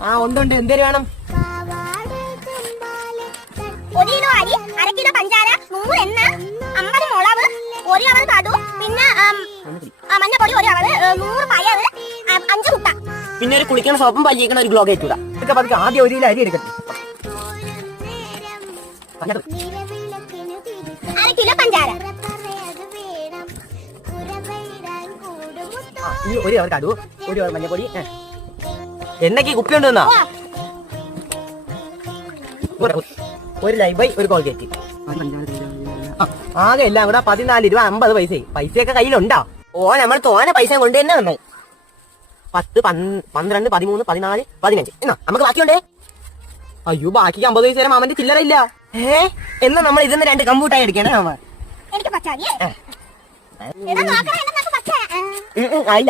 ആ ഉണ്ട് ഉണ്ട് എന്തേലും വേണം? ഒരു കിലോ അരി അര കിലോ പഞ്ചാര നൂറ് എണ്ണ അമ്പത് മുളക് ഒരു കവർ കടു പിന്നെ മഞ്ഞപ്പൊടി ഒരു കവർ നൂറ് പയറ് അഞ്ച് മുട്ട. പിന്നെ ഒരു കുളിക്കണ സോപ്പും പല്ലിക്കണ ഒരു ഗ്ലോഗേറ്റ് കയറ്റൂടാ ഇതൊക്കെ പതുക്കെ ആദ്യം ഒരു കിലോ അരി എടുക്കട്ടെ. ഈ ഒരു കവർ കടു ഒരു കവർ മഞ്ഞപ്പൊടി എന്നൊക്കെ കുപ്പി ഉണ്ട് തന്നാ ഓ, ഒരു ലൈബൈ ഒരു കോൾഗേറ്റ്. ആകെ എല്ലാം കൂടെ പതിനാല് രൂപ അമ്പത് പൈസ പൈസയൊക്കെ കയ്യിലുണ്ടോ? ഓ നമ്മൾ തോനെ പൈസ കൊണ്ട് തന്നെ നമ്മൾ പത്ത് പന്ത് പന്ത്രണ്ട് പതിമൂന്ന് പതിനാല് പതിനഞ്ച്. എന്നാ നമുക്ക് ബാക്കിയുണ്ടേ? അയ്യോ ബാക്കി അമ്പത് പൈസ തരാൻ മാമന്റെ ചില്ലറ ഇല്ല. ഏ എന്നാ നമ്മൾ ഇതിന്ന് രണ്ട് കമ്പൂട്ടായി എടുക്കണേ മാമ. എനിക്ക്